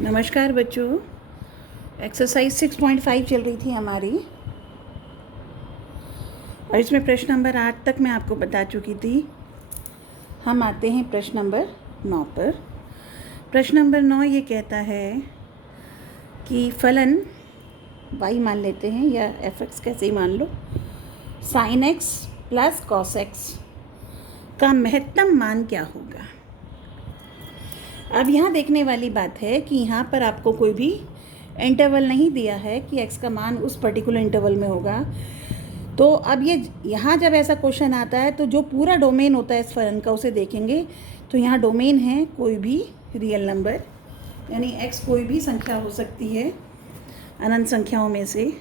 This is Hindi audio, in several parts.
नमस्कार बच्चों। एक्सरसाइज 6.5 चल रही थी हमारी और इसमें प्रश्न नंबर 8 तक मैं आपको बता चुकी थी। हम आते हैं प्रश्न नंबर 9 पर। प्रश्न नंबर 9 ये कहता है कि फलन y मान लेते हैं या f(x) कैसे ही मान लो, sin x plus cos x का महत्तम मान क्या होगा। अब यहाँ देखने वाली बात है कि यहाँ पर आपको कोई भी इंटरवल नहीं दिया है कि x का मान उस पर्टिकुलर इंटरवल में होगा। तो अब ये यहाँ जब ऐसा क्वेश्चन आता है तो जो पूरा डोमेन होता है इस फलन का उसे देखेंगे। तो यहाँ डोमेन है कोई भी रियल नंबर, यानी x कोई भी संख्या हो सकती है अनंत संख्याओं में से।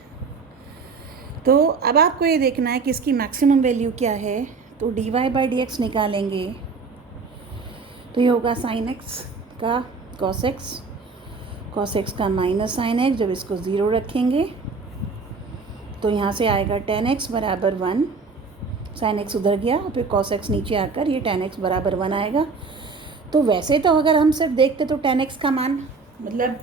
तो अब आपको ये देखना है कि इसकी मैक्सिमम वैल्यू क्या है। तो dy/dx निकालेंगे तो ये होगा sin x का cos x का माइनस sin x। जब इसको 0 रखेंगे तो यहाँ से आएगा tan x बराबर 1। sin x उधर गया, फिर cos x नीचे आकर ये tan x बराबर 1 आएगा। तो वैसे तो अगर हम सिर्फ देखते तो tan x का मान मतलब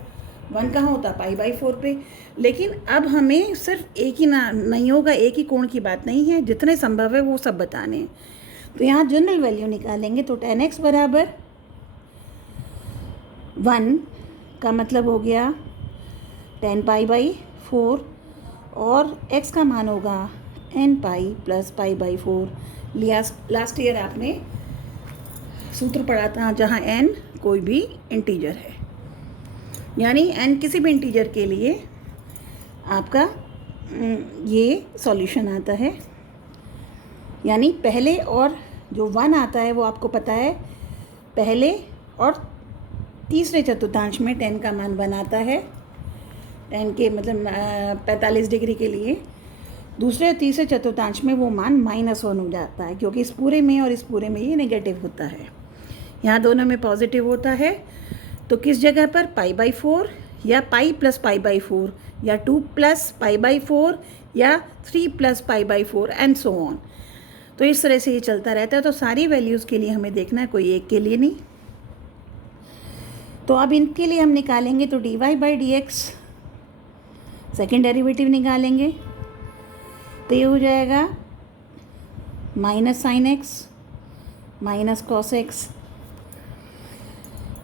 1 कहाँ होता, π/4 पे। लेकिन अब हमें सिर्फ एक ही नहीं होगा, एक ही कोण की बात नहीं है, जितने संभव है वो सब बताने हैं। तो यहाँ जनरल वैल्यू निकालेंगे तो tan x बराबर 1 का मतलब हो गया tan π/4 और x का मान होगा n π प्लस π/4। लास्ट ईयर आपने सूत्र पढ़ा था जहाँ n कोई भी इंटीजर है, यानी n किसी भी इंटीजर के लिए आपका ये सॉल्यूशन आता है। यानी पहले और जो 1 आता है वो आपको पता है, पहले और तीसरे चतुर्थांश में tan का मान 1 आता है, tan के मतलब 45 डिग्री के लिए। दूसरे और तीसरे चतुर्थांश में वो मान -1 हो जाता है, क्योंकि इस पूरे में और इस पूरे में ये नेगेटिव होता है। यहाँ दोनों में पॉजिटिव होता है। तो किस जगह पर π/4 या π प्लस π/4 या 2 प्लस π/4 या 3 प्लस π/4 एंड सो ऑन। तो इस तरह से ये चलता रहता है। तो सारी वैल्यूज़ के लिए हमें देखना है, कोई एक के लिए नहीं। तो अब इनके लिए हम निकालेंगे तो dy/dx सेकेंड डेरिवेटिव निकालेंगे तो ये हो जाएगा minus sin x minus cos x।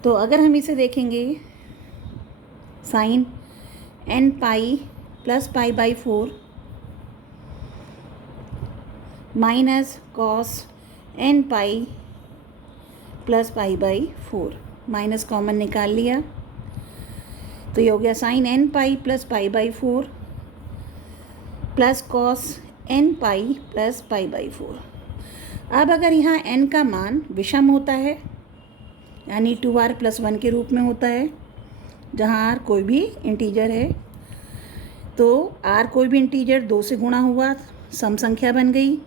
तो अगर हम इसे देखेंगे sin n π plus π/4 minus cos n π plus π/4, minus common निकाल लिया तो ये हो गया sin n π plus π/4 plus cos n π plus π/4। अब अगर यहाँ n का मान विषम होता है, यानी 2r + 1 के रूप में होता है, जहाँ r कोई भी इंटीजर है, तो r कोई भी इंटीजर 2 से गुणा हुआ सम संख्या बन गई,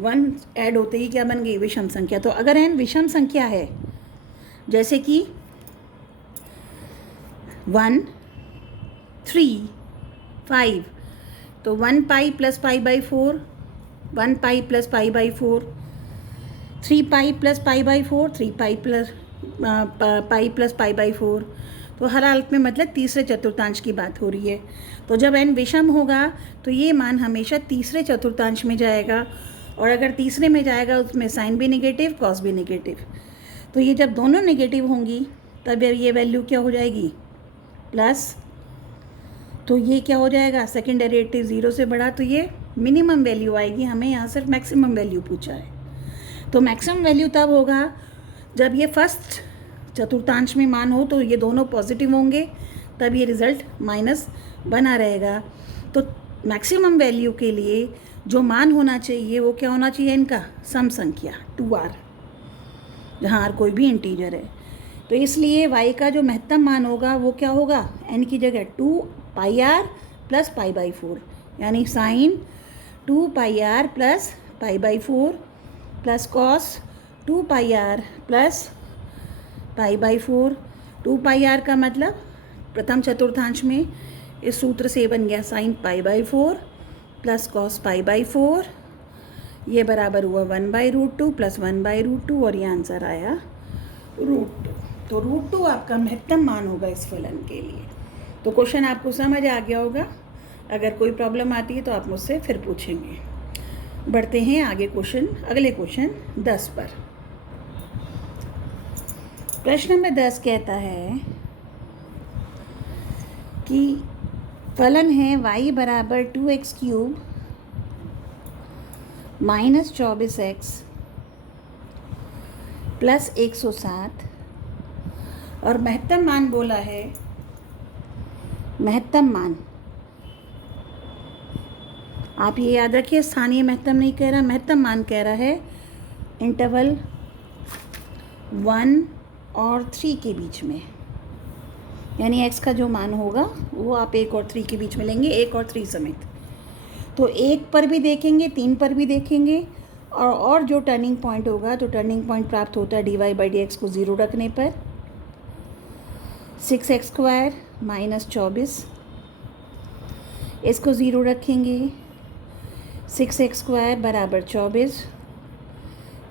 1 ऐड होते ही क्या बन गई, विषम संख्या। तो अगर n विषम संख्या है, जैसे कि 1 3 5, तो 1 π प्लस π/4, 1 π प्लस π/4, 3 π प्लस π/4, 3 π प्लस π/4। तो हर हालत में मतलब तीसरे चतुर्थांश की बात हो रही है। तो जब n विषम होगा तो ये मान हमेशा तीसरे चतुर्थांश में जाएगा, और अगर तीसरे में जाएगा उसमें साइन भी नेगेटिव कॉस भी नेगेटिव। तो ये जब दोनों नेगेटिव होंगी तब ये वैल्यू क्या हो जाएगी, प्लस। तो ये क्या हो जाएगा, सेकेंड डेरिवेटिव 0 से बड़ा, तो ये मिनिमम वैल्यू आएगी। हमें यहाँ सिर्फ मैक्सिमम वैल्यू पूछा है। तो मैक्सिमम वैल्यू तब होगा जब ये फर्स्ट चतुर्थांश में मान हो, तो ये दोनों पॉजिटिव होंगे, तब ये रिज़ल्ट माइनस बना रहेगा। तो मैक्सिमम वैल्यू के लिए जो मान होना चाहिए वो क्या होना चाहिए, इनका सम संख्या 2r, जहाँ r कोई भी इंटीजर है। तो इसलिए y का जो महत्तम मान होगा वो क्या होगा, n की जगह 2πr प्लस π/4, यानी sine 2πr plus π/4 plus cos 2πr plus π/4। 2πr का मतलब प्रथम चतुर्थांश में इस सूत्र से बन गया साइन π/4 प्लस कॉस π/4, ये बराबर हुआ 1/√2 प्लस 1/√2, और ये आंसर आया √2। तो √2 आपका महत्तम मान होगा इस फलन के लिए। तो क्वेश्चन आपको समझ आ गया होगा। अगर कोई प्रॉब्लम आती है तो आप मुझसे फिर पूछेंगे। बढ़ते हैं आगे अगले क्वेश्चन 10 पर। प्रश्न नंबर 10 कहता है कि फलन है y बराबर 2x³ माइनस 24x प्लस 107 और महत्तम मान बोला है। महत्तम मान आप ये याद रखिए, स्थानीय महत्तम नहीं कह रहा, महत्तम मान कह रहा है इंटरवल 1 और 3 के बीच में, यानी x का जो मान होगा वो आप 1 और 3 के बीच में लेंगे, 1 और 3 समेत। तो 1 पर भी देखेंगे, 3 पर भी देखेंगे, और जो टर्निंग पॉइंट होगा, तो टर्निंग पॉइंट प्राप्त होता है dy/dx को 0 रखने पर। 6x² माइनस 24, इसको 0 रखेंगे। 6x² बराबर 24,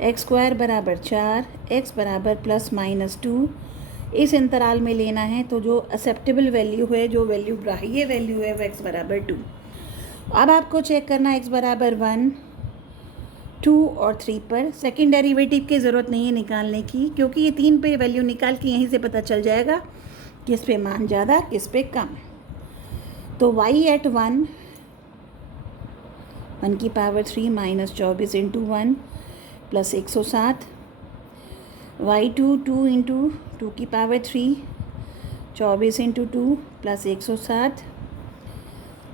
x² बराबर 4, x बराबर प्लस माइनस 2। इस अंतराल में लेना है, तो जो एक्सेप्टेबल वैल्यू है, जो वैल्यू ग्राह्य वैल्यू है, वो x बराबर 2। अब आपको चेक करना है x बराबर 1, 2 और 3 पर। सेकेंड डेरिवेटिव की ज़रूरत नहीं है निकालने की, क्योंकि ये 3 पे वैल्यू निकाल के यहीं से पता चल जाएगा किस पे मान ज़्यादा किस पे कम। तो y एट 1 की power 3 minus 24 into 1 plus 107, y2 2 into 2 की पावर 3 24 इंटू 2 प्लस 107,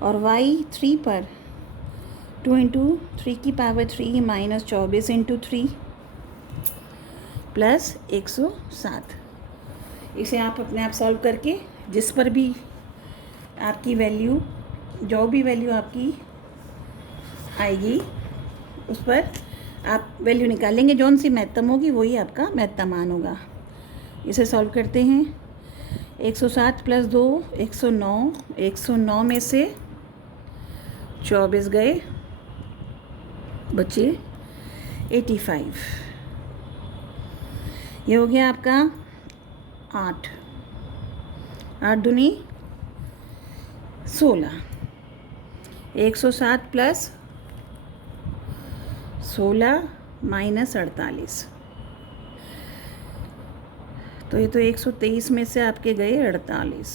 और y3 पर 2 इंटू 3 की पावर 3 माइनस 24 इंटू 3 प्लस 107। इसे आप अपने आप सॉल्व करके जिस पर भी आपकी वैल्यू, जो भी वैल्यू आपकी आएगी उस पर आप वैल्यू निकालेंगे, जौन सी महत्तम होगी वही आपका महत्तम मान होगा। इसे सॉल्व करते हैं। 107 प्लस 2 109, 109 में से 24 गए, बचे 85। ये हो गया आपका 8 दूनी 16। 107 प्लस 16 माइनस 48, तो ये तो 123 में से आपके गए 48।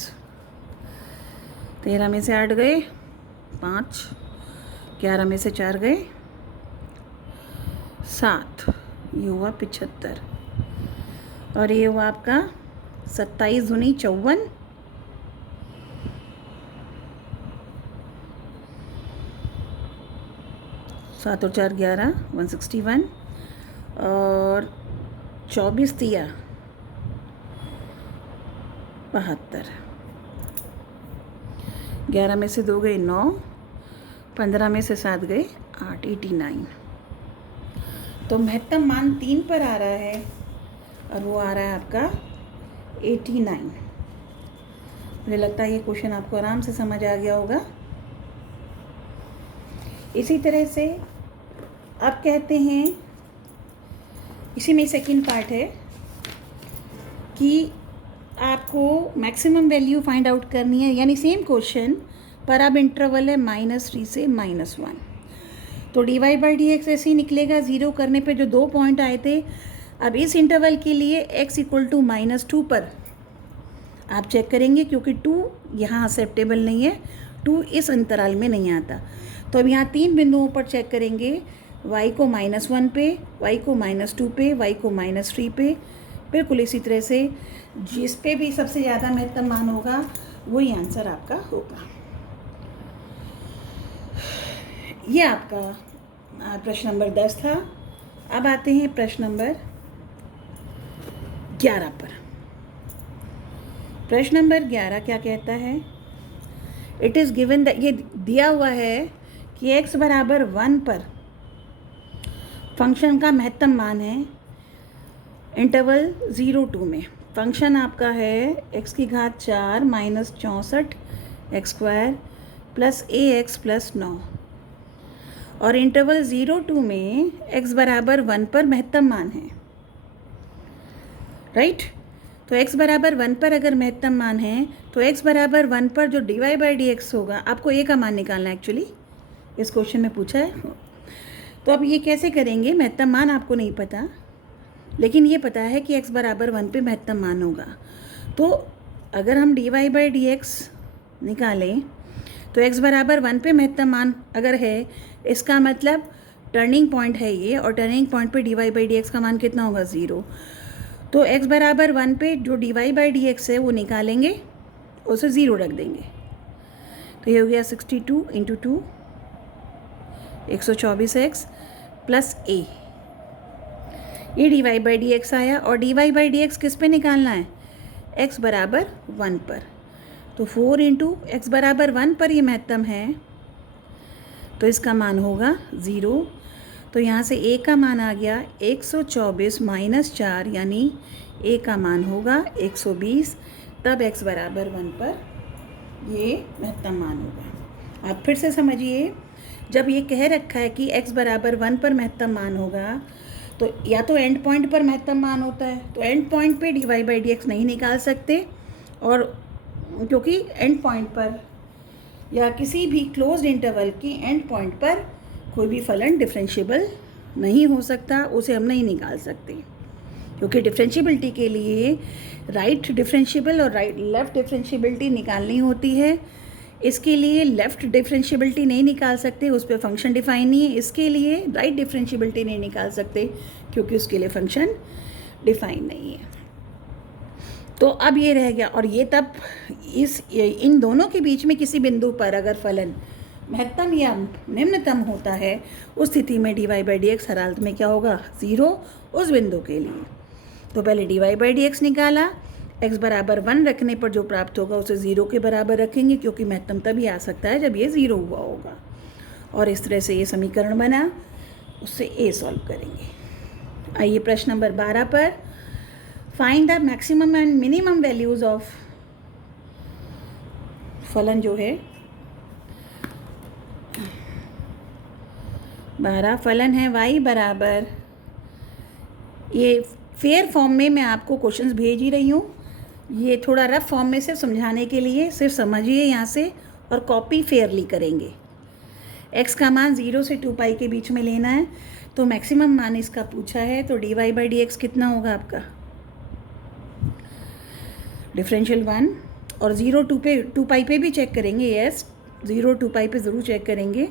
13 में से 8 गए 5, 11 में से 4 गए 7, ये हुआ 75, और ये हुआ आपका 27 दूनी 54, 7 और 4 11, 161, और 24 तिया 72। 11 में से 2 गए 9, 15 में से 7 गए 8, 89। तो महत्तम मान 3 पर आ रहा है और वो आ रहा है आपका 89। मुझे लगता है ये क्वेश्चन आपको आराम से समझ आ गया होगा। इसी तरह से आप कहते हैं, इसी में सेकंड पार्ट है कि आपको मैक्सिमम वैल्यू फाइंड आउट करनी है, यानी सेम क्वेश्चन पर अब इंटरवल है -3 से -1। तो dy/dx ऐसे ही निकलेगा। 0 करने पे जो 2 पॉइंट आए थे, अब इस इंटरवल के लिए x = -2 पर आप चेक करेंगे, क्योंकि 2 यहाँ एक्सेप्टेबल नहीं है, 2 इस अंतराल में नहीं आता। तो अब यहाँ 3 बिंदुओं पर चेक करेंगे, y को -1 पे, y को -2 पे, y को -3 पे। बिल्कुल इसी तरह से जिस पे भी सबसे ज़्यादा महत्तम मान होगा वही आंसर आपका होगा। ये आपका प्रश्न नंबर 10 था। अब आते हैं प्रश्न नंबर 11 पर। प्रश्न नंबर 11 क्या कहता है? इट इज़ गिवन दैट, ये दिया हुआ है कि x बराबर 1 पर फंक्शन का महत्तम मान है इंटरवल 0-2 में। फंक्शन आपका है x की घात 4 minus 64 x² plus ax plus 9, और इंटरवल 0-2 में x बराबर 1 पर महत्तम मान है, राइट। तो x बराबर 1 पर अगर महत्तम मान है तो x बराबर 1 पर जो dy/dx होगा, आपको a का मान निकालना है एक्चुअली, इस क्वेश्चन में पूछा है। तो अब ये कैसे करेंगे, महत्तम मान आपको नहीं पता, लेकिन ये पता है कि x बराबर 1 पे महत्तम मान होगा। तो अगर हम dy/dx निकालें तो x बराबर 1 पे महत्तम मान अगर है, इसका मतलब टर्निंग पॉइंट है ये, और टर्निंग पॉइंट पे dy/dx का मान कितना होगा, 0। तो x बराबर 1 पे जो dy/dx है वो निकालेंगे, उसे 0 रख देंगे। तो ये हो गया 62 × 2 124x प्लस a, ये dy/dx आया। और dy/dx किस पे निकालना है, x बराबर 1 पर। तो 4 × x बराबर 1 पर ये महत्तम है, तो इसका मान होगा 0। तो यहाँ से a का मान आ गया 124 - 4, यानी a का मान होगा 120। तब x बराबर 1 पर ये महत्तम मान होगा। आप फिर से समझिए, जब ये कह रखा है कि x बराबर 1 पर महत्तम मान होगा, तो या तो एंड पॉइंट पर महत्तम मान होता है, तो एंड पॉइंट पे dy/dx नहीं निकाल सकते, और क्योंकि एंड पॉइंट पर या किसी भी क्लोज्ड इंटरवल की एंड पॉइंट पर कोई भी फलन डिफरेंशिएबल नहीं हो सकता, उसे हम नहीं निकाल सकते, क्योंकि डिफरेंशिएबिलिटी के लिए राइट डिफरेंशिएबल और लेफ़्ट डिफरेंशिएबिलिटी निकालनी होती है। इसके लिए लेफ़्ट डिफरेंशिएबिलिटी नहीं निकाल सकते, उस पर फंक्शन डिफाइन नहीं है। इसके लिए राइट डिफरेंशिएबिलिटी नहीं निकाल सकते, क्योंकि उसके लिए फंक्शन डिफाइन नहीं है। तो अब ये रह गया, और ये तब इन दोनों के बीच में किसी बिंदु पर अगर फलन महत्तम या निम्नतम होता है, उस स्थिति में dy/dx हर हालत में क्या होगा, 0 उस बिंदु के लिए। तो पहले dy/dx निकाला, x बराबर 1 रखने पर जो प्राप्त होगा उसे 0 के बराबर रखेंगे, क्योंकि महत्तम तभी आ सकता है जब ये 0 हुआ होगा। और इस तरह से ये समीकरण बना, उससे a सॉल्व करेंगे। आइए प्रश्न नंबर 12 पर, find the maximum and minimum values of फलन जो है 12 फलन है y बराबर, ये फेयर फॉर्म में मैं आपको क्वेश्चंस भेज ही रही हूँ, ये थोड़ा रफ फॉर्म में सिर्फ समझाने के लिए, सिर्फ समझिए यहाँ से और कॉपी फेयरली करेंगे। x का मान 0 से 2 पाई के बीच में लेना है, तो मैक्सिमम मान इसका पूछा है, तो dy/dx कितना होगा आपका, डिफरेंशियल 1, और 0 2 पाई पे भी चेक करेंगे, यस 0 2 पाई पे ज़रूर चेक करेंगे।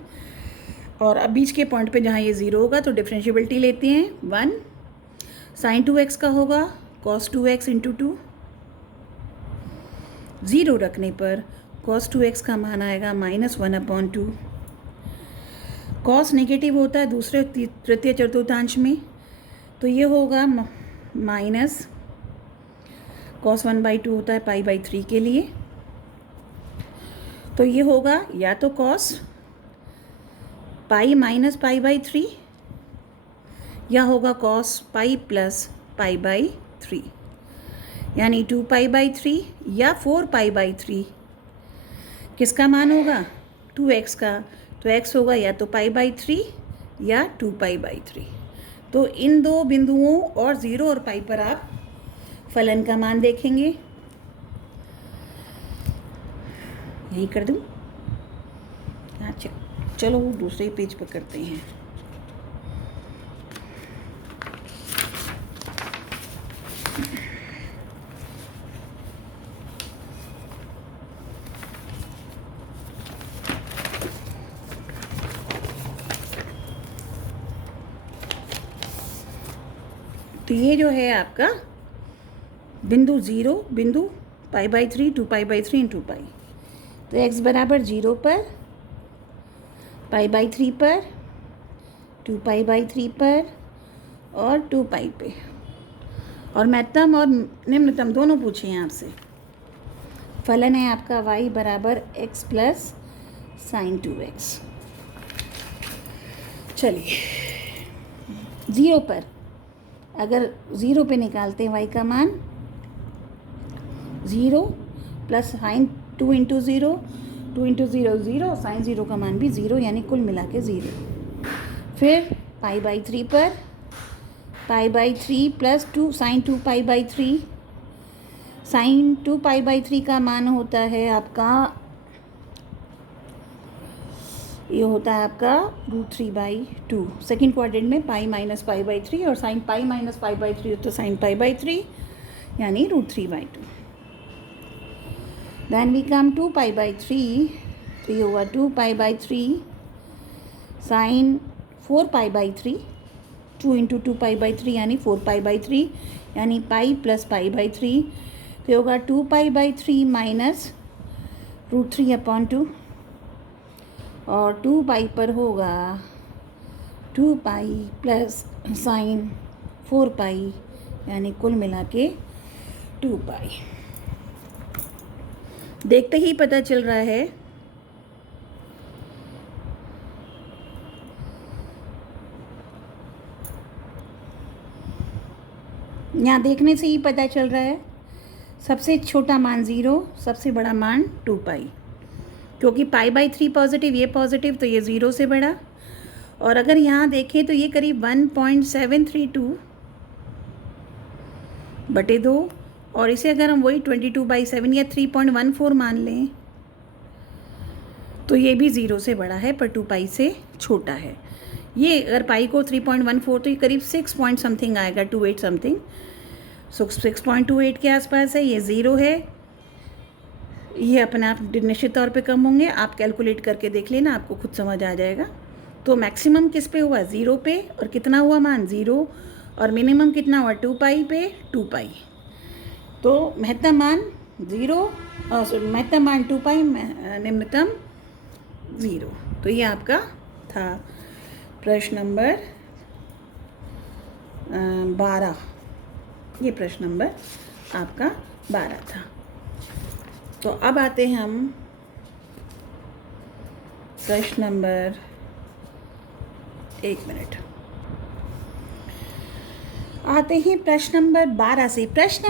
और अब बीच के पॉइंट पे जहाँ ये 0 होगा तो डिफरेंशिएबिलिटी लेते हैं, 1 sin 2x का होगा cos 2x × 2, 0 रखने पर cos 2x का मान आएगा -1/2। cos नेगेटिव होता है दूसरे तृतीय चतुर्थांश में, तो ये होगा माइनस cos 1/2 होता है π/3 के लिए, तो ये होगा या तो cos पाई माइनस π/3 या होगा cos पाई प्लस π/3, यानी 2π/3 या 4π/3। किसका मान होगा, 2x का, तो x होगा या तो π/3 या 2π/3। तो इन दो बिंदुओं और 0 और पाई पर आप फलन का मान देखेंगे। यही कर दूँ, अच्छा चलो दूसरे पेज पर करते हैं। तो ये जो है आपका बिंदु 0, बिंदु π/3, 2π/3 × 2 पाई, तो x बराबर 0 पर, π/3 पर, 2π/3 पर और 2 पाई पे, और महत्तम और निम्नतम दोनों पूछे हैं आपसे। फलन है आपका y बराबर x प्लस sin 2x। चलिए 0 पर, अगर 0 पे निकालते हैं y का मान, 0 प्लस sin 2 × 0, 2 × 0 0, sin 0 का मान भी 0, यानी कुल मिला के 0। फिर π/3 पर, π/3 प्लस 2 sin 2 π/3, साइन 2π/3 का मान होता है आपका, ये होता है आपका √3/2। सेकेंड क्वाड्रेंट में पाई माइनस π/3 और साइन पाई माइनस π/3 तो साइन π/3 यानी √3/2। देन वी कम 2π/3 तो ये होगा 2π/3 साइन 4π/3, 2 इंटू 2π/3 यानी 4π/3 यानी पाई प्लस π/3 तो होगा 2π/3 माइनस √3/2 और 2π पर होगा 2π प्लस साइन 4π यानी कुल मिला के 2π। देखते ही पता चल रहा है यहाँ देखने से ही पता चल रहा है सबसे छोटा मान 0, सबसे बड़ा मान 2π, क्योंकि π/3 पॉजिटिव, ये पॉजिटिव तो ये 0 से बड़ा। और अगर यहाँ देखें तो ये करीब 1.732/2 और इसे अगर हम वही 22/7 या 3.14 मान लें तो ये भी 0 से बड़ा है पर 2π से छोटा है। ये अगर पाई को 3.14 तो ये करीब 6 पॉइंट समथिंग आएगा, 28 समथिंग, 6.28 के आसपास है। ये 0 है, ये अपने आप निश्चित तौर पे कम होंगे, आप कैलकुलेट करके देख लेना, आपको खुद समझ आ जाएगा। तो मैक्सिमम किस पे हुआ? 0 पे, और कितना हुआ मान? 0, और मिनिमम कितना हुआ? 2π पे 2π। तो महत्तम मान 0, महत्तम मान 2π, निम्नतम 0। तो ये आपका था प्रश्न नंबर 12। ये प्रश्न नंबर आपका 12 था। तो अब आते हम प्रश्न नंबर, एक मिनट, आते हैं प्रश्न नंबर 12 से, प्रश्न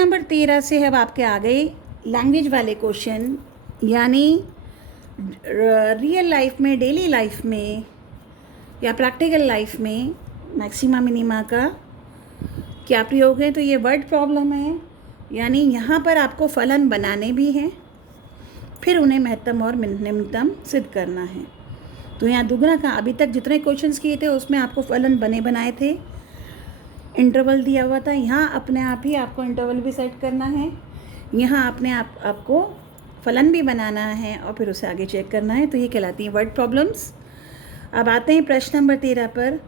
नंबर 13 से अब आपके आ गए लैंग्वेज वाले क्वेश्चन, यानी रियल लाइफ में, डेली लाइफ में या प्रैक्टिकल लाइफ में मैक्सिमा मिनिमा का क्या प्रयोग है। तो ये वर्ड प्रॉब्लम है, यानी यहाँ पर आपको फलन बनाने भी हैं, फिर उन्हें महत्तम और निम्नतम सिद्ध करना है। तो यहाँ दुगना का, अभी तक जितने क्वेश्चंस किए थे उसमें आपको फलन बने बनाए थे, इंटरवल दिया हुआ था। यहाँ अपने आप ही आपको इंटरवल भी सेट करना है, यहाँ अपने आपको फलन भी बनाना है और फिर उसे आगे चेक करना है। तो ये कहलाती हैं वर्ड प्रॉब्लम्स। अब आते हैं प्रश्न नंबर 13 पर।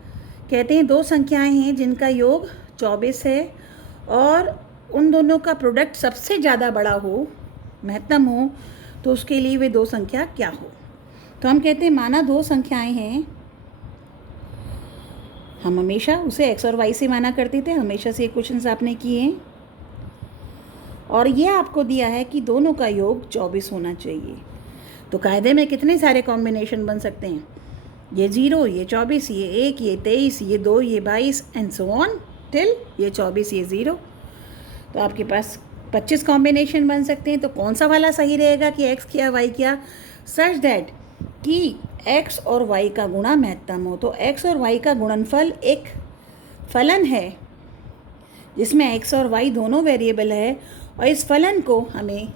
कहते हैं दो संख्याएं हैं जिनका योग 24 है और उन दोनों का प्रोडक्ट सबसे ज़्यादा बड़ा हो, महत्तम हो, तो उसके लिए वे दो संख्या क्या हो। तो हम कहते हैं माना दो संख्याएं हैं, हम हमेशा उसे x और y से माना करते थे, हमेशा से क्वेश्चंस आपने किए हैं, और ये आपको दिया है कि दोनों का योग 24 होना चाहिए। तो कायदे में कितने सारे कॉम्बिनेशन बन सकते हैं, ये 0, ये 24, ये 1, ये 23, ये 2, ये 22 एंड सो ऑन टिल ये 24, ये 0। तो आपके पास 25 कॉम्बिनेशन बन सकते हैं। तो कौन सा वाला सही रहेगा कि x क्या y क्या, सच दैट कि x और y का गुणा महत्तम हो। तो x और y का गुणनफल एक फलन है जिसमें x और y दोनों वेरिएबल है, और इस फलन को हमें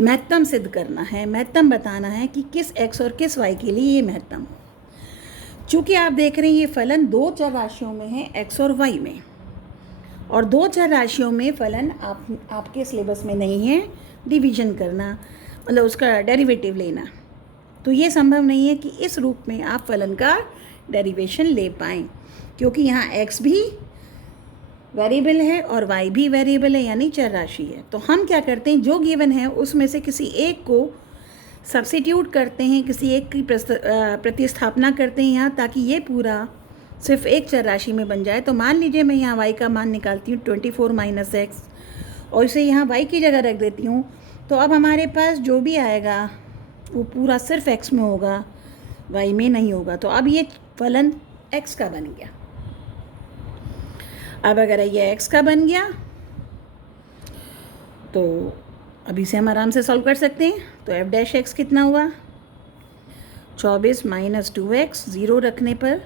महत्तम सिद्ध करना है, महत्तम बताना है कि किस x और किस y के लिए ये महत्तम हो। चूँकि आप देख रहे हैं ये फलन दो चर राशियों में है, x और y में, और दो चर राशियों में फलन आपके सिलेबस में नहीं है डिवीजन करना, मतलब उसका डेरिवेटिव लेना। तो ये संभव नहीं है कि इस रूप में आप फलन का डेरिवेशन ले पाएँ, क्योंकि यहाँ x भी वेरिएबल है और y भी वेरिएबल है, यानी चर राशि है। तो हम क्या करते हैं, जो गिवन है उसमें से किसी एक को सब्स्टिट्यूट करते हैं, किसी एक की प्रतिस्थापना करते हैं यहाँ, ताकि ये पूरा सिर्फ एक चर राशि में बन जाए। तो मान लीजिए मैं यहाँ y का मान निकालती हूँ 24 - x, और इसे यहाँ y की जगह रख देती हूँ। तो अब हमारे पास जो भी आएगा वो पूरा सिर्फ x में होगा, y में नहीं होगा। तो अब ये फलन x का बन गया। अब अगर ये x का बन गया तो अभी से हम आराम से सॉल्व कर सकते हैं। तो f' कितना हुआ, 24 - 2x, 0 रखने पर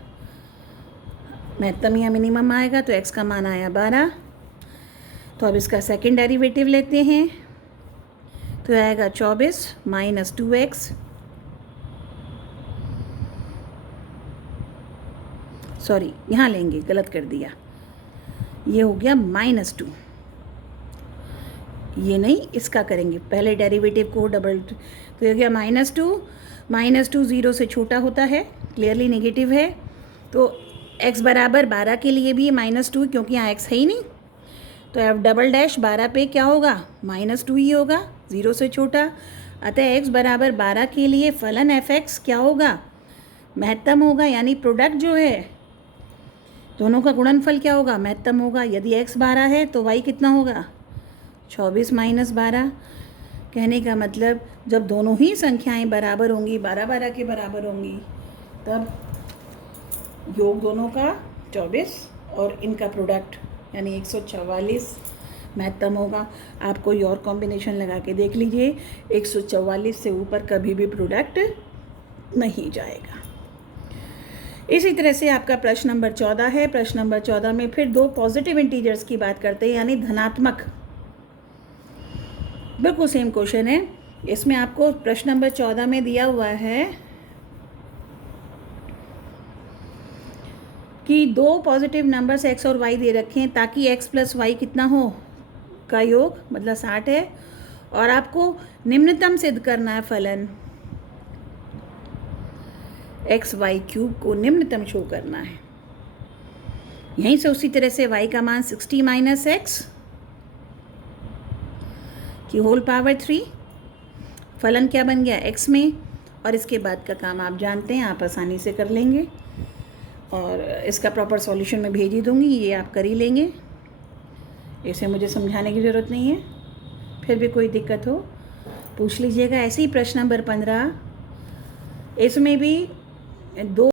महत्तम या मिनिमम आएगा, तो x का मान आया 12, तो अब इसका सेकंड डेरिवेटिव लेते हैं, तो आएगा 24 माइनस 2x, सॉरी यहाँ लेंगे, गलत कर दिया, ये हो गया -2, ये नहीं इसका करेंगे, पहले डेरिवेटिव को डबल, तो ये हो गया -2 0 से छोटा होता है, क्लियरली नेगेटिव है, तो x बराबर 12 के लिए भी -2, क्योंकि यहाँ x है ही नहीं, तो f डबल डैश 12 पे क्या होगा, -2 ही होगा, 0 से छोटा, अतः x बराबर 12 के लिए फलन fx क्या होगा, महत्तम होगा, यानी प्रोडक्ट जो है दोनों का गुणनफल क्या होगा, महत्तम होगा। यदि x 12 है तो y कितना होगा, 24 माइनस 12। कहने का मतलब जब दोनों ही संख्याएं बराबर होंगी, 12 के बराबर होंगी, तब योग दोनों का 24 और इनका प्रोडक्ट यानी 144 महत्तम होगा। आप कोई और कॉम्बिनेशन लगा के देख लीजिए, 144 से ऊपर कभी भी प्रोडक्ट नहीं जाएगा। इसी तरह से आपका प्रश्न नंबर 14 है। प्रश्न नंबर 14 में फिर दो पॉजिटिव इंटीजर्स की बात करते हैं, यानी धनात्मक, बिल्कुल सेम क्वेश्चन है। इसमें आपको प्रश्न नंबर 14 में दिया हुआ है कि दो पॉजिटिव नंबर्स x और y दे रखे हैं, ताकि x प्लस वाई कितना हो, का योग, मतलब 60 है, और आपको निम्नतम सिद्ध करना है फलन एक्स वाई क्यूब को निम्नतम शो करना है। यहीं से उसी तरह से y का मान 60 माइनस एक्स की होल पावर 3, फलन क्या बन गया x में, और इसके बाद का काम आप जानते हैं, आप आसानी से कर लेंगे, और इसका प्रॉपर सॉल्यूशन मैं भेज ही दूँगी, ये आप कर ही लेंगे, इसे मुझे समझाने की ज़रूरत नहीं है। फिर भी कोई दिक्कत हो पूछ लीजिएगा। ऐसे ही प्रश्न नंबर 15, इसमें भी दो